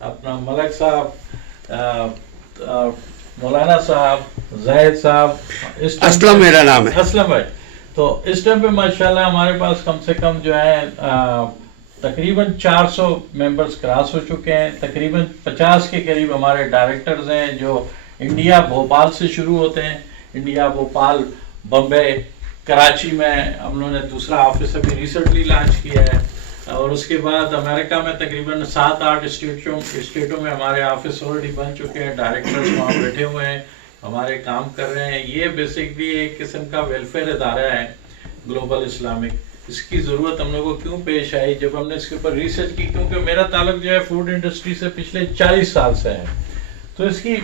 अपना मलक साहब, मौलाना साहब, जाहिद साहब, اسلم میرا نام ہے. असलम भाई. तो इस टाइम पे माशाल्लाह हमारे पास कम से कम जो है तकरीबन 400 मेंबर्स क्रॉस हो चुके हैं. तकरीबन 50 के करीब हमारे डायरेक्टर्स हैं जो इंडिया भोपाल से शुरू होते हैं. इंडिया भोपाल, बम्बे, कराची में हम लोगों ने दूसरा ऑफिस अभी रिसेंटली लॉन्च किया है. और उसके बाद अमेरिका में तकरीबन 7-8 स्टेटों में हमारे ऑफिस ऑलरेडी बन चुके हैं. डायरेक्टर्स वहाँ बैठे हुए हैं, हमारे काम कर रहे हैं. ये बेसिकली एक किस्म का वेलफेयर इदारा है ग्लोबल इस्लामिक. इसकी ज़रूरत हम लोगों को क्यों पेश आई जब हमने इसके ऊपर रिसर्च की, क्योंकि मेरा ताल्लुक जो है फूड इंडस्ट्री से पिछले 40 साल से है. तो इसकी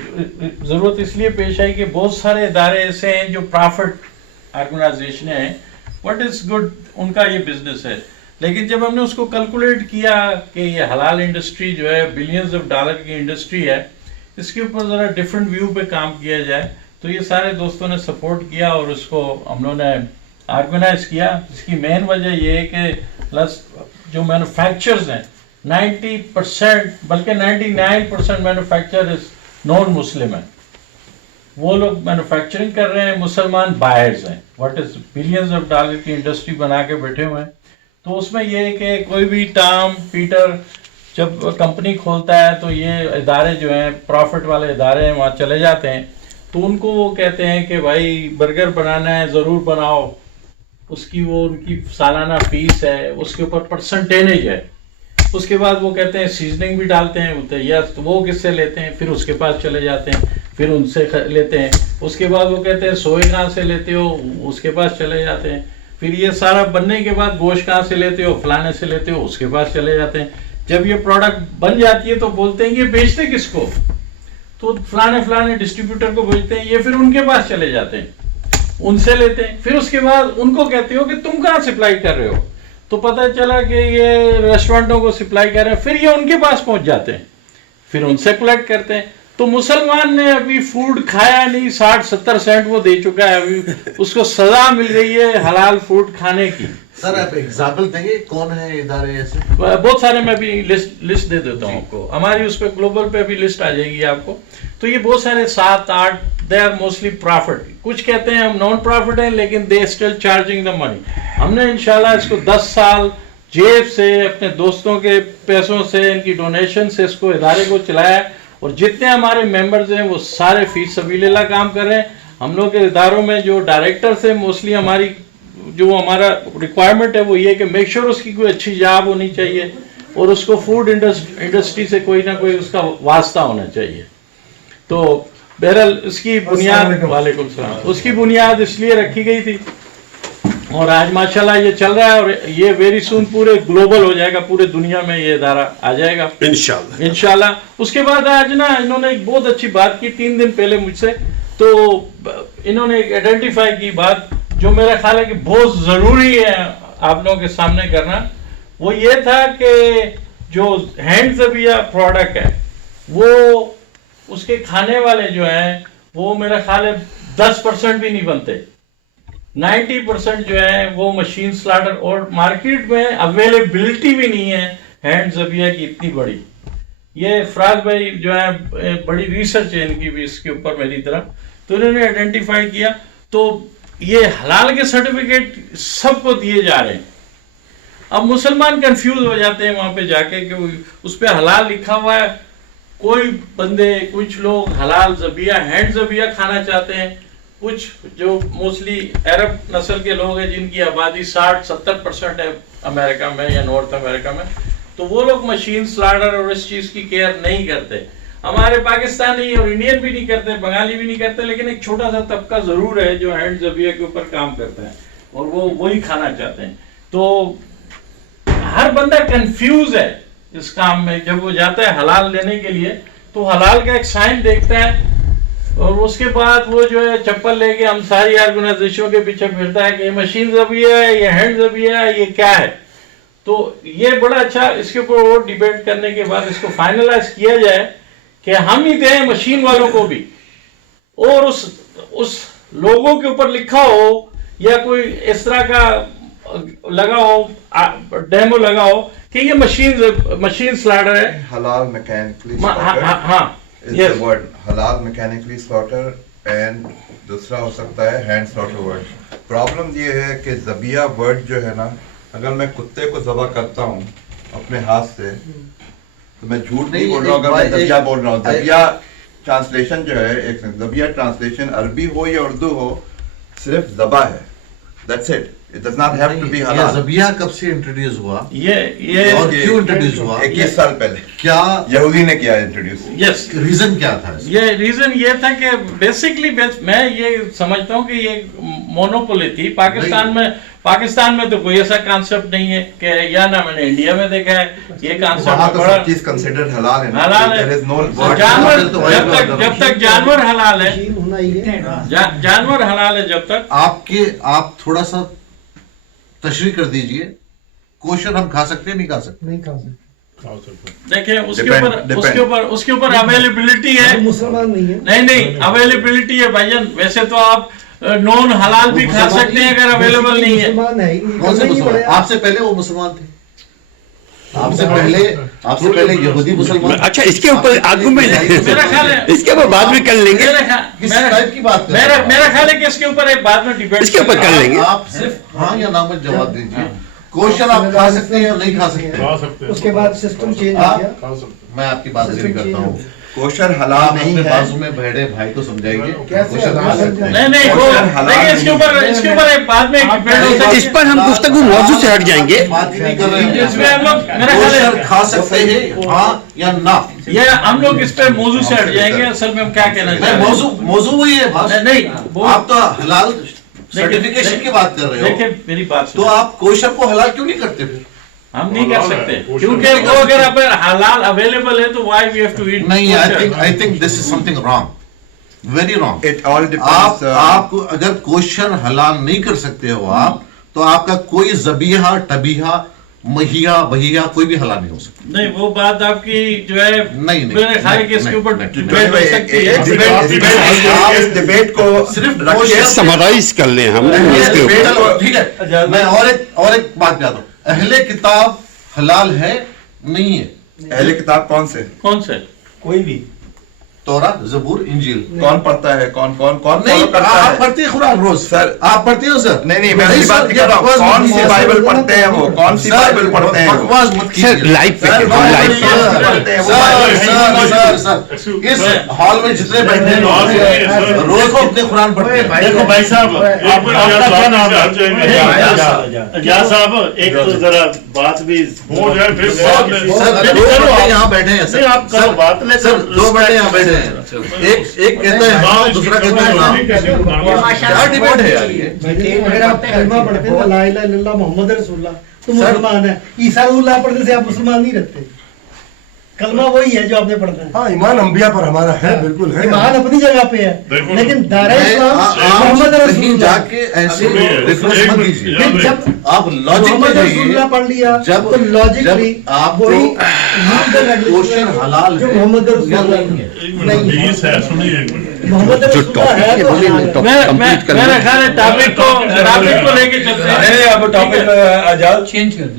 ज़रूरत इसलिए पेश आई कि बहुत सारे इदारे ऐसे हैं जो प्रॉफिट ऑर्गेनाइजेशन हैं, व्हाट इज़ गुड, उनका ये बिजनेस है. लेकिन जब हमने उसको कैलकुलेट किया कि ये हलाल इंडस्ट्री जो है बिलियंस ऑफ डॉलर की इंडस्ट्री है, इसके ऊपर ज़रा डिफरेंट व्यू पे काम किया जाए, तो ये सारे दोस्तों ने सपोर्ट किया और उसको हम लोगों ने ऑर्गेनाइज किया. इसकी मेन वजह ये है कि प्लस जो मैन्युफैक्चरर्स हैं 90% बल्कि 99% मैन्युफैक्चर इज नॉन मुस्लिम है. वो लोग मैन्युफैक्चरिंग कर रहे हैं, मुसलमान बायर्स हैं. What is billions of dollar की इंडस्ट्री बना के बैठे हुए हैं. तो उसमें ये है कि कोई भी टॉम पीटर जब कंपनी खोलता है तो ये इदारे जो हैं प्रॉफिट वाले इदारे हैं वहाँ चले जाते हैं. तो उनको वो कहते हैं कि भाई बर्गर बनाना है ज़रूर बनाओ, उसकी वो उनकी सालाना फीस है, उसके ऊपर परसेंटेज है. उसके बाद वो कहते हैं सीजनिंग भी डालते हैं होते हैं, यस, तो वो किससे लेते हैं, फिर उसके पास चले जाते हैं, फिर उनसे लेते हैं. उसके बाद वो कहते हैं सोए कहाँ से लेते हो, उसके पास चले जाते हैं. फिर ये सारा बनने के बाद गोश्त कहाँ से लेते हो, फलाने से लेते हो, उसके पास चले जाते हैं. जब ये प्रोडक्ट बन जाती है तो बोलते हैं ये बेचते किसको, तो फलाने डिस्ट्रीब्यूटर को भेजते हैं. ये फिर उनके पास चले जाते हैं, उनसे लेते हैं. फिर उसके बाद उनको कहते हो कि तुम कहाँ सप्लाई कर रहे हो, तो पता चला कि ये रेस्टोरेंटों को सप्लाई कर रहे हैं. फिर ये उनके पास पहुंच जाते हैं, फिर उनसे कलेक्ट करते हैं. तो मुसलमान ने अभी फूड खाया नहीं, 60-70 सेंट वो दे चुका है, अभी उसको सजा मिल गई है हलाल फूड खाने की. सर आप एग्जाम्पल देंगे कौन है इदारे ऐसे? बहुत सारे, मैं भी लिस्ट दे देता हूँ आपको. हमारी उस पर ग्लोबल पे भी लिस्ट आ जाएगी आपको. तो ये बहुत सारे 7-8 दे आर मोस्टली प्रॉफिट. कुछ कहते हैं हम नॉन प्रॉफिट हैं लेकिन they still charging the money. हमने इंशाल्लाह इसको 10 साल जेब से अपने दोस्तों के पैसों से इनकी डोनेशन से इसको इदारे को चलाया. और जितने हमारे मेंबर्स हैं वो सारे फीस सबीलिल्लाह काम कर रहे हैं. हम लोग के इदारों में जो डायरेक्टर्स हैं मोस्टली हमारी जो हमारा रिक्वायरमेंट है वो ये कि मेक श्योर उसकी कोई अच्छी जॉब होनी चाहिए और उसको फूड इंडस्ट्री से कोई ना कोई उसका वास्ता होना चाहिए. तो बहरहाल इसकी बुनियाद, वालेकुम सलाम, उसकी बुनियाद इसलिए रखी गई थी और आज माशाल्लाह ये चल रहा है और ये वेरी सून पूरे ग्लोबल हो जाएगा, पूरे दुनिया में ये इदारा आ जाएगा इंशाल्लाह. उसके बाद आज ना इन्होंने एक बहुत अच्छी बात की 3 दिन पहले मुझसे. तो इन्होंने एक आइडेंटिफाई की बात जो मेरा ख्याल है कि बहुत ज़रूरी है आप लोगों के सामने करना. वो ये था कि जो हैंड ज़बिया प्रोडक्ट है वो उसके खाने वाले जो हैं वो मेरा ख्याल है 10% भी नहीं बनते. 90% जो है वो मशीन स्लाटर, और मार्केट में अवेलेबिलिटी भी नहीं है हैंड ज़बिया की इतनी बड़ी. ये फराज भाई जो है बड़ी रिसर्च है इनकी भी इसके ऊपर मेरी तरफ. तो इन्होंने आइडेंटिफाई किया. तो ये हलाल के सर्टिफिकेट सबको दिए जा रहे हैं. अब मुसलमान कंफ्यूज हो जाते हैं वहां पे जाके कि उस पे हलाल लिखा हुआ है. कोई बंदे, कुछ लोग हलाल ज़बिया हैंड ज़बिया खाना चाहते हैं. कुछ जो मोस्टली अरब नस्ल के लोग हैं जिनकी आबादी 60-70% है अमेरिका में या नॉर्थ अमेरिका में, तो वो लोग मशीन स्लाटर और इस चीज़ की केयर नहीं करते. हमारे पाकिस्तानी और इंडियन भी नहीं करते, बंगाली भी नहीं करते, लेकिन एक छोटा सा तबका ज़रूर है जो हैंड ज़बिया के ऊपर काम करता है और वो वही खाना चाहते हैं. तो हर बंदा कंफ्यूज है इस काम में. जब वो जाता है हलाल लेने के लिए तो हलाल का एक साइन देखता है और उसके बाद वो जो है चप्पल लेके हम सारी ऑर्गेनाइजेशनों के पीछे फिरता है कि ये मशीन ज़बिया है, ये हैंड ज़बिया है, ये क्या है. तो ये बड़ा अच्छा, इसके ऊपर और डिबेट करने के बाद इसको फाइनलाइज किया जाए कि हम ही दें मशीन वालों को भी, और उस लोगों के ऊपर लिखा हो या कोई इस तरह का लगाओ, डेमो लगाओ कि ये मशीन स्लाटर है. halal mechanically हाँ slaughtered हाँ is yes. the word. Halal mechanically slaughter and दूसरा हो सकता है hand slaughter word. प्रॉब्लम ये है कि ज़बिया वर्ड जो है ना, अगर मैं कुत्ते को ज़बह करता हूँ अपने हाथ से तो मैं झूठ नहीं बोल रहा हूँ अगर मैं ज़बिया बोल रहा हूँ. ज़बिया ट्रांसलेशन जो है, एक सेकंड, ज़बिया ट्रांसलेशन अरबी हो या उर्दू हो, सिर्फ ज़बा है. That's it. It does not have to be ये halal. ज़बिया कब से इंट्रोड्यूस हुआ ये और क्यों इंट्रोड्यूस हुआ? 21 साल पहले क्या यहूदी ने किया इंट्रोड्यूस. यस, रीजन क्या था इसका? ये रीजन ये था कि बेसिकली मैं ये समझता हूँ कि ये मोनोपोली थी पाकिस्तान में तो कोई ऐसा कॉन्सेप्ट नहीं है कि, या ना मैंने इंडिया में देखा है ये वहाँ कॉन्सेप्ट तो बड़ा सब चीज कंसिडर्ड हलाल है ना. हलाल है. There is no तो word. जानवर जब तक जानवर हलाल है, जानवर हलाल है जब तक. आप थोड़ा सा तशरीह कर दीजिए. कोशर हम खा सकते हैं, नहीं खा सकते? नहीं खा सकते. देखिए Depend. उसके ऊपर अवेलेबिलिटी है. मुसलमान नहीं है. नहीं अवेलेबिलिटी है भाईजान. वैसे तो आप नॉन हलाल भी खा सकते हैं अगर अवेलेबल नहीं है. मुसलमान है ही कौन से नहीं मुसलमान? पड़ेगा. आपसे पहले वो मुसलमान थे. आपसे पहले यहूदी मुसलमान. अच्छा, इसके ऊपर आर्गुमेंट मेरा ख्याल है इसके ऊपर बाद में कर लेंगे. किस टाइप की बात कर रहे हैं? मेरा ख्याल है कि इसके ऊपर एक बाद में डिबेट इसके ऊपर कर लेंगे. आप सिर्फ हाँ या ना में जवाब दीजिए. कोशर आप खा सकते हैं या नहीं खा सकते? उसके बाद सिस्टम चेंज हो गया. मैं आपकी बात नहीं करता हूँ. कोशर हलाल नहीं है. बाजू में बैठे भाई को समझाइए. कोशर खा सकते हैं. नहीं वो देखिए इसके ऊपर एक बाद में डिबेट हो सकती इस पर हम गुफ्तगू मौजू से हट जाएंगे. बात ही नहीं कर रहे हैं. इसमें हम लोग मेरा ख्याल कोशर है खा सकते हैं हाँ या ना? ये हम लोग इस पे मौजू से हट जाएंगे. असल में हम क्या कहना चाह रहे हैं. मौजू वही है बस. नहीं आप तो हलाल सर्टिफिकेशन की बात कर रहे हो. देखिए मेरी बात तो आप कोशर को हलाल क्यों नहीं करते फिर? हम नहीं कर सकते क्योंकि वो अगर आप हलाल अवेलेबल है तो why we have to eat. नहीं, I think this is something wrong, very wrong. It all depends. आप अगर कोशर हलाल नहीं कर सकते हो आप, तो आपका कोई ज़बीहा टबीहा महिया बहिया कोई भी हलाल नहीं हो सकता. नहीं वो बात आपकी जो है नहीं मेरे ख्याल है कि इसके ऊपर नहीं, डिबेट हो सकती है. आप इस डिबेट को सिर्फ रखिए. समराइज कर लें हम इसके ऊपर. ठीक है, मैं और एक बात कहता हूँ. अहले किताब हलाल है नहीं है? अहले किताब कौन से? कौन से? कोई भी तौरात, ज़बूर, इंजील. कौन पढ़ता है? कौन नहीं, follow करता आप है? पढ़ते हैं कुरान रोज. सर, आप पढ़ते हो सर? नहीं मैं इसी बात कर रहा हूँ. कौन सी बाइबल पढ़ते हैं वो? कौन सी बाइबल पढ़ते हैं वो? बकवास मत सर कीजिए. लाइव पे लाइव सर, इस हॉल में जितने बैठे हैं रोज कितने कुरान पढ़ते हैं? देखो भाई साहब, आपका क्या नाम है? अजाज साहब, एक तो जरा बात भी हो जाए फिर बाद में। सर, दो बंदे यहाँ बैठे हैं नहीं, आप करो बात, लेकिन सर, दो बंदे यहाँ बैठे हैं. एक कहता है हाँ, दूसरा कहता है ना. क्या डिबेट है यार ये? अगर आप कलमा पढ़ते हैं ला इलाहा इल्लल्लाह मोहम्मद रसूलुल्लाह तो मुसलमान है. ईसा उल्लाह पढ़ने से आप मुसलमान नहीं रहते. कलमा वही है जो आपने पढ़ना है. हाँ, ईमान अंबिया पर हमारा है, बिल्कुल है. ईमान अपनी जगह पे है, बिल्कुल। लेकिन दायरा इस्लाम मोहम्मद कहीं रसूलुल्लाह. जाके ऐसे रेफरेंस मत दीजिए. फिर जब आप लॉजिक में मोहम्मद जाइए. रसूलुल्लाह पढ़ लिया जब तो लॉजिकली आप वही कोशर हलाल जो है मोहम्मद रसूलुल्लाह नहीं हदीस है, सुनिए एक मिनट। मोहम्मद जो रसूलुल्लाह है टॉपिक है तो बोलिए हलाल है. कंप्लीट कर मेरा लें. ख्याल है टॉपिक को लेके चलते हैं. अब टॉपिक आजाद चेंज कर दो.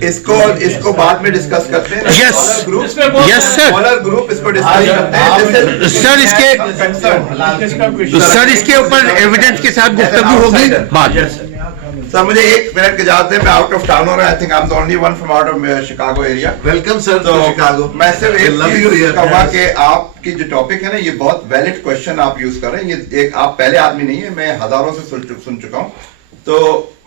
इसको बाद में डिस्कस करते हैं. Yes. ग्रुप इसमें बहुत Yes, sir. स्मॉलर ग्रुप इसको डिस्कस करते हैं. सर, सर इसके ऊपर एविडेंस के साथ गुफ्तगू होगी बात. सर मुझे एक मिनट की इजाजत है. मैं आउट ऑफ टाउन हो रहा हूँ. I think I am the only one from out of Chicago area. Welcome sir तो टू शिकागो. मैं सिर्फ एक Love you चीज here. कहूंगा कि आपकी जो टॉपिक है ना, ये बहुत वैलिड क्वेश्चन आप यूज कर रहे हैं. ये एक आप पहले आदमी नहीं है, मैं हजारों से सुन चुका हूँ. तो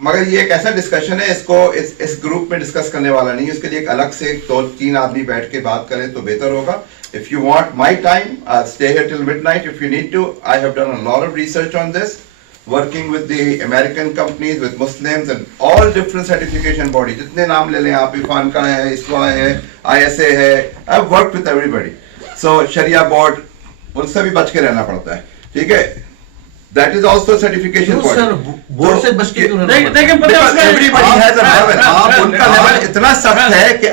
मगर ये एक ऐसा डिस्कशन है, इसको इस ग्रुप में डिस्कस करने वाला नहीं है. उसके लिए एक अलग से 2-3 आदमी बैठ के बात करें तो बेहतर होगा. If you want my time, I'll stay here till midnight if you need to. I have done a lot of research on this, working with the American companies, with Muslims and all different certification bodies. जितने नाम ले लें आप, इफान का है, ISWA है, ISA है. I've worked with everybody. So Sharia board, उनसे भी बच के रहना पड़ता है. ठीक है? That is also a certification body. Sir, board से बच के क्यों रहना पड़ता है? देखिए पता है Because उसमें everybody has a level. उनका लेवल इतना सख्त है कि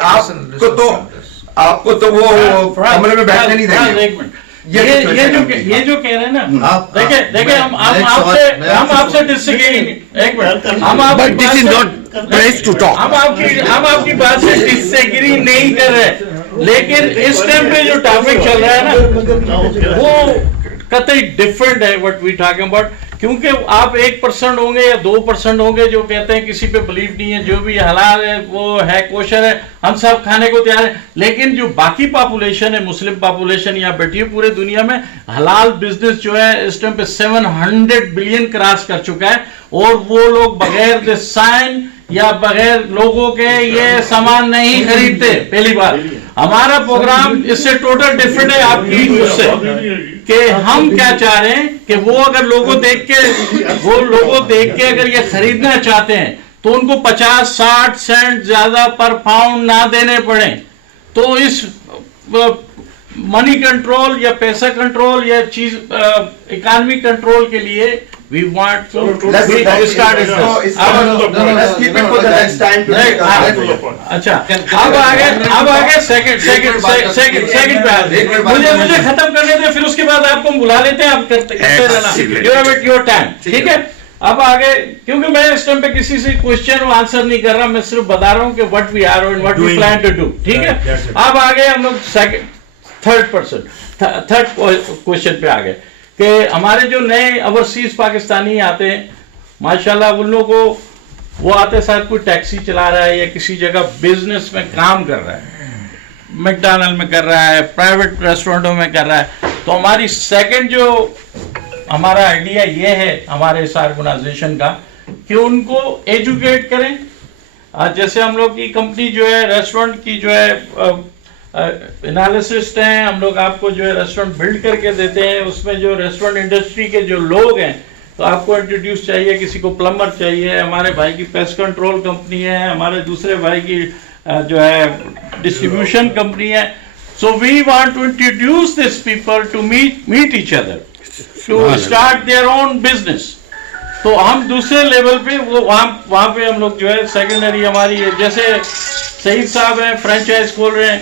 आपको तो वो कमरे में बैठने नहीं देंगे. एक मिनट. یہ جو کہہ رہے ہیں نا، آپ دیکھیں ہم آپ سے ڈسگری، ایک منٹ، ہم آپ But this is not place to talk. ہم آپ کی بات سے ڈسگری نہیں کر رہے، لیکن اس ٹائم پہ جو ٹاپک چل رہا ہے نا وہ قطعی ڈفرنٹ ہے وٹ وی ٹاکنگ اباؤٹ، کیونکہ آپ 1% ہوں گے یا 2% ہوں گے جو کہتے ہیں کسی پہ بلیو نہیں ہے، جو بھی حلال ہے وہ ہے، کوشر ہے، ہم سب کھانے کو تیار ہیں، لیکن جو باقی پاپولیشن ہے، مسلم پاپولیشن یہاں بیٹھی ہے پورے دنیا میں، حلال بزنس جو ہے اس ٹائم پہ 700 بلین کراس کر چکا ہے، اور وہ لوگ بغیر سائن یا بغیر لوگوں کے یہ سامان نہیں خریدتے. پہلی بات ہمارا پروگرام اس سے ٹوٹل ڈفرنٹ ہے آپ کی اس سے، کہ ہم کیا چاہ رہے ہیں کہ وہ اگر لوگوں دیکھ کے اگر یہ خریدنا چاہتے ہیں تو ان کو 50-60 سینٹ زیادہ پر پاؤنڈ نہ دینے پڑیں. تو اس منی کنٹرول یا پیسہ کنٹرول یا چیز اکانومی کنٹرول کے لیے we want to start it. اچھا اب آگے سیکنڈ پہ آگے مجھے ختم کرنے دیں، پھر اس کے بعد آپ کو بلا لیتے ہیں، آپ کرتے رہنا your time، ٹھیک ہے. اب آگے، کیونکہ میں اس ٹائم پہ کسی سے کوشچن آنسر نہیں کر رہا، میں صرف بتا رہا ہوں کہ what we are and what we plan to do، ٹھیک ہے. اب آگے ہم لوگ تھرڈ کوشچن پہ آگے کہ ہمارے جو نئے اوورسیز پاکستانی آتے ہیں ماشاءاللہ، ان لوگوں کو وہ آتے ساتھ کوئی ٹیکسی چلا رہا ہے یا کسی جگہ بزنس میں کام کر رہا ہے، میک ڈونلڈ میں کر رہا ہے، پرائیویٹ ریسٹورنٹوں میں کر رہا ہے. تو ہماری سیکنڈ جو ہمارا آئیڈیا یہ ہے ہمارے اس آرگنائزیشن کا کہ ان کو ایجوکیٹ کریں. جیسے ہم لوگ کی کمپنی جو ہے ریسٹورنٹ کی جو ہے انالیسسٹ ہیں، ہم لوگ آپ کو جو ہے ریسٹورنٹ بلڈ کر کے دیتے ہیں. اس میں جو ریسٹورنٹ انڈسٹری کے جو لوگ ہیں تو آپ کو انٹروڈیوس چاہیے، کسی کو پلمبر چاہیے، ہمارے بھائی کی پیسٹ کنٹرول کمپنی ہے، ہمارے دوسرے بھائی کی جو ہے ڈسٹریبیوشن کمپنی ہے. So we want to introduce this people to meet each other to start their own business. تو ہم دوسرے لیول پہ وہاں پہ ہم لوگ جو ہے سیکنڈری ہماری جیسے سعید صاحب ہیں فرینچائز کھول رہے ہیں،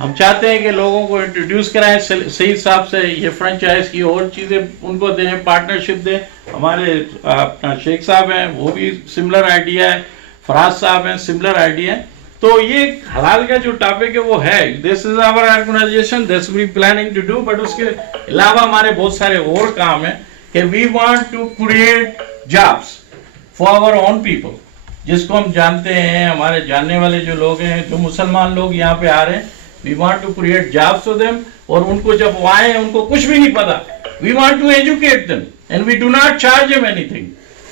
ہم چاہتے ہیں کہ لوگوں کو انٹروڈیوس کرائیں سعید صاحب سے، یہ فرینچائز کی اور چیزیں ان کو دیں، پارٹنرشپ دیں. ہمارے اپنا شیخ صاحب ہیں وہ بھی سملر آئیڈیا ہے، فراز صاحب ہیں سملر آئیڈیا ہے. تو یہ حلال کا جو ٹاپک ہے وہ ہے، this is our organisation, this we planning to do. But اس کے علاوہ ہمارے بہت سارے اور کام ہیں کہ we want to create jobs for our own people, جس کو ہم جانتے ہیں، ہمارے جاننے والے جو لوگ ہیں، جو مسلمان لوگ یہاں پہ آ رہے ہیں، we want to create jobs for them. اور ان کو جب وہ آئے ان کو کچھ بھی نہیں پتا، we want to educate them and we do not charge them anything.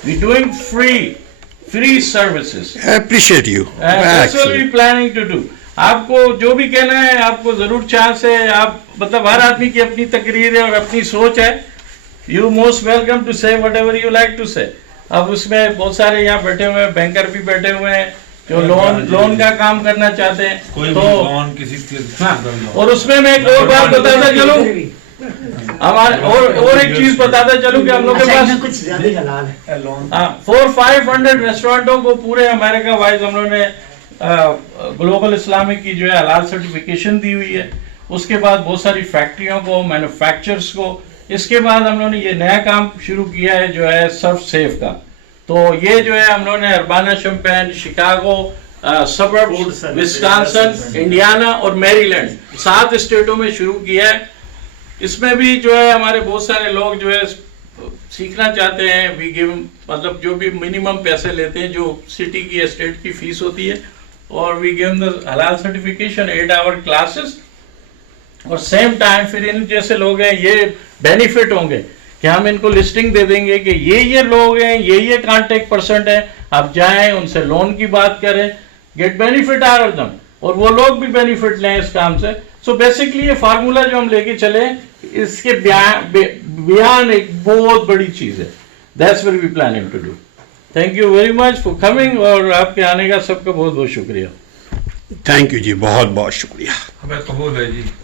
We doing free services. I appreciate you. That's what we planning to do. آپ کو جو بھی کہنا ہے آپ کو ضرور چانس ہے، آپ مطلب ہر آدمی کی اپنی تقریر ہے اور اپنی سوچ ہے. You most welcome to say whatever you like to say. اب اس میں بہت سارے یہاں بیٹھے ہوئے ہیں، بینکر بھی بیٹھے ہوئے ہیں جو لون کا کام کرنا چاہتے ہیں. تو اور اس میں ایک اور بات بتاتا چلوں، اور ایک چیز بتاتا چلوں کہ ہم لوگ کے پاس 400-500 ریسٹورینٹوں کو پورے امریکہ وائز ہم لوگوں نے گلوبل اسلامک کی جو ہے حلال سرٹیفکیشن دی ہوئی ہے. اس کے بعد بہت ساری فیکٹریوں کو، مینوفیکچرز کو. اس کے بعد ہم لوگوں نے یہ نیا کام شروع کیا ہے جو ہے سرف سیف کا. تو یہ جو ہے ہم لوگوں نے Urbana Champaign, Chicago, suburbs, Wisconsin, Indiana اور میری لینڈ 7 اسٹیٹوں میں شروع کیا ہے. اس میں بھی جو ہے ہمارے بہت سارے لوگ جو ہے سیکھنا چاہتے ہیں. وی گیو مطلب جو بھی منیمم پیسے لیتے ہیں جو سٹی کی اسٹیٹ کی فیس ہوتی ہے، اور وی گیو دا حلال سرٹیفکیشن 8 آور کلاسز. اور سیم ٹائم پھر ان جیسے لوگ ہیں یہ بینیفٹ ہوں گے کہ ہم ان کو لسٹنگ دے دیں گے کہ یہ لوگ ہیں، یہ کانٹیکٹ پرسنٹ ہیں، آپ جائیں ان سے لون کی بات کریں، get benefit are of them, اور وہ لوگ بھی بینیفٹ لیں اس کام سے. سو بیسکلی یہ فارمولا جو ہم لے کے چلے اس کے بیان ایک بہت بڑی چیز ہے. That's what we planning to do. Thank you very much for coming, اور آپ کے آنے کا سب کا بہت بہت شکریہ. تھینک یو جی، بہت بہت شکریہ. ہمیں قبول ہے جی.